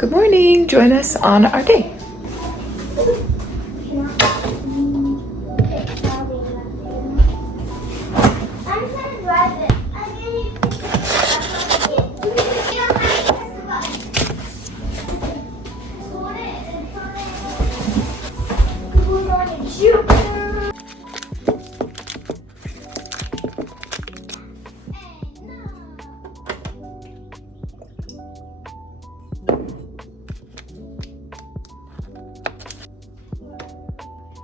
Good morning. Join us on our day.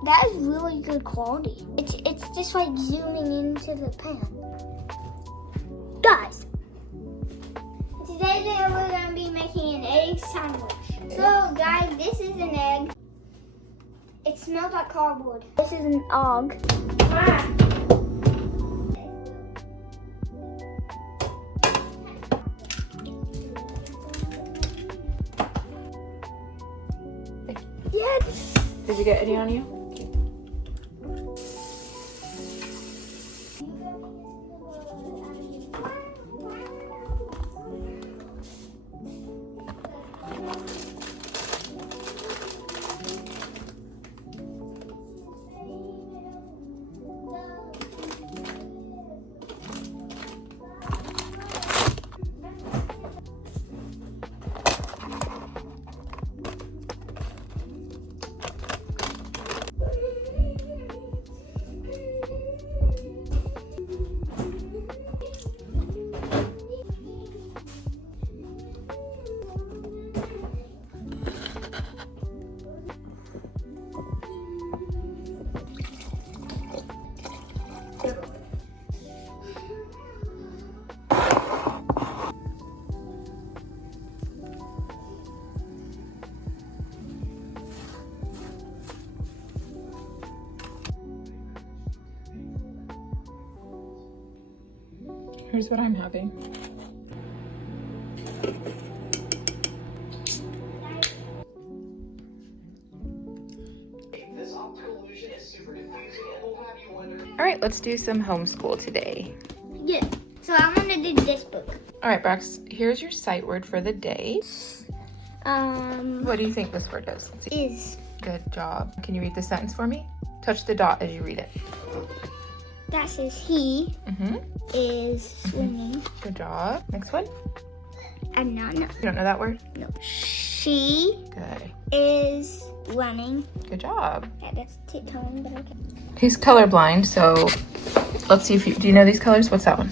That is really good quality. It's just like zooming into the pan. Guys, today we're going to be making an egg sandwich. So guys, this is an egg. It smells like cardboard. This is an egg. Yes. Did you get any on you? Here's what I'm having. This optical illusion is super confusing and will have you wonder. All right, let's do some homeschool today. Yeah. So I'm going to do this book. All right, Brax, here's your sight word for the day. What do you think this word does? Let's see. Is. Good job. Can you read the sentence for me? Touch the dot as you read it. That says he is swimming. Good job. Next one. I do not know. You don't know that word? No. She Good. is running. Good job. Yeah, that's tiptoeing, but okay. He's colorblind, so let's see if you, do you know these colors? What's that one?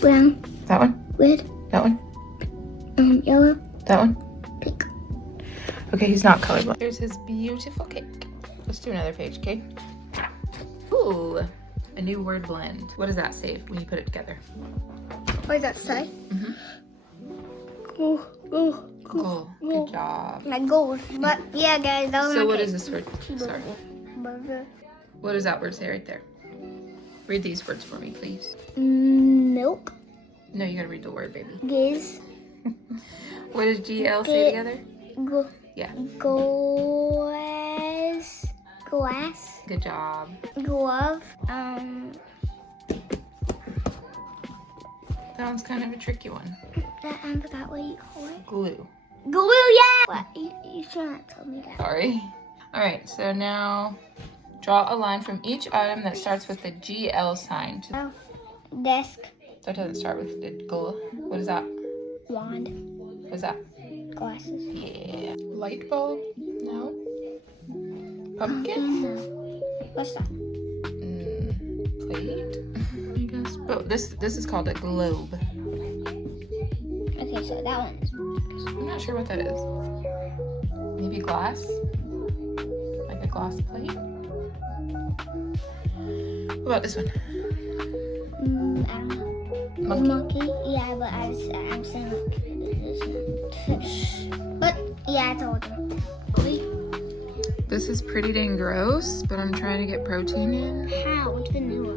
Brown, That one? red, That one? yellow, That one? pink. Okay, he's not colorblind. Here's his beautiful cake. Let's do another page, okay? Ooh, a new word blend. What does that say when you put it together? What does that say? Goal. Good job. Like gold. But yeah, guys, that was So my what cake. is this word? Sorry. Burger. What does that word say right there? Read these words for me, please. Milk. No, you gotta read the word, baby. Giz. What does GL say together? Yeah. Glass. Good job. Glove. That one's kind of a tricky one. I forgot what you call it. Glue. Glue, yeah! What? You should not tell me that. Sorry. All right, so now draw a line from each item that starts with the GL sign. Oh. Desk. That doesn't start with the GL. What is that? Wand. What is that? Glasses. Yeah. Light bulb? No. Pumpkin? No. What's that? Plate? I guess. But this is called a globe. Okay, so that one is. I'm not sure what that is. Maybe glass? Like a glass plate? What about this one? I don't know. Monkey? Monkey? Yeah, but I'm saying this one. But yeah, I told him. This is pretty dang gross, but I'm trying to get protein in. How? It's vanilla.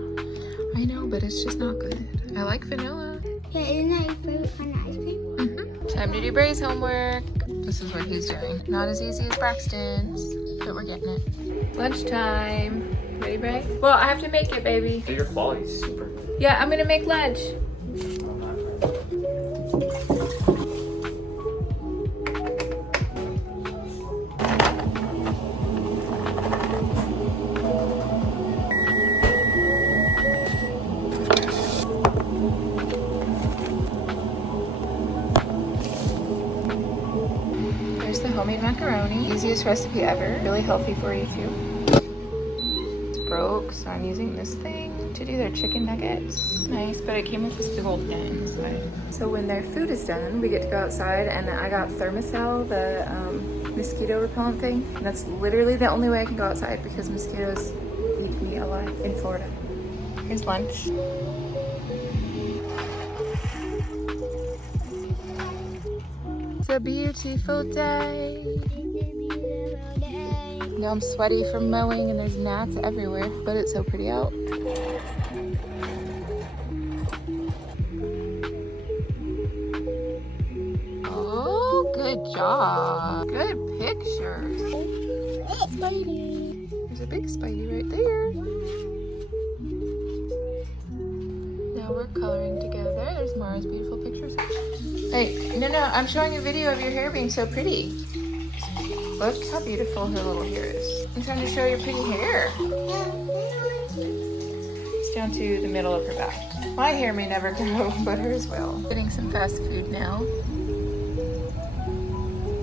I know, but it's just not good. I like vanilla. Yeah, isn't that your favorite kind of ice cream? Time to do Bray's homework. This is what he's doing. Not as easy as Braxton's, but we're getting it. Lunchtime. Ready, Bray? Well, I have to make it, baby. Your quality's super good. Yeah, I'm gonna make lunch. homemade macaroni. Easiest recipe ever. Really healthy for you too. It's broke, so I'm using this thing to do their chicken nuggets. Nice, but it came with this big old net inside. So when their food is done, we get to go outside, and I got Thermacell, the mosquito repellent thing. And that's literally the only way I can go outside because mosquitoes eat me alive in Florida. Here's lunch. It's a beautiful day. Now I'm sweaty from mowing and there's gnats everywhere, but it's so pretty out. Oh, good job. Good pictures. Spidey. There's a big Spidey right there. Now we're coloring together. There's Mara's beautiful pictures. Hey, no, I'm showing a video of your hair being so pretty. Look how beautiful her little hair is. I'm trying to show your pretty hair. It's down to the middle of her back. My hair may never grow, but hers will. Getting some fast food now.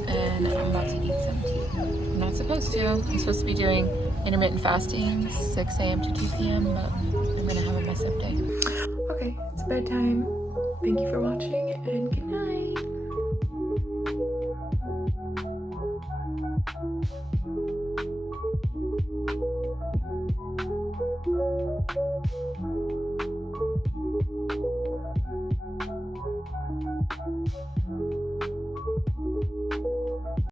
And I'm about to eat some tea. I'm not supposed to. I'm supposed to be doing intermittent fasting, 6 a.m. to 2 p.m., but I'm gonna have a mess up day. Okay, it's bedtime. Thank you for watching and good night.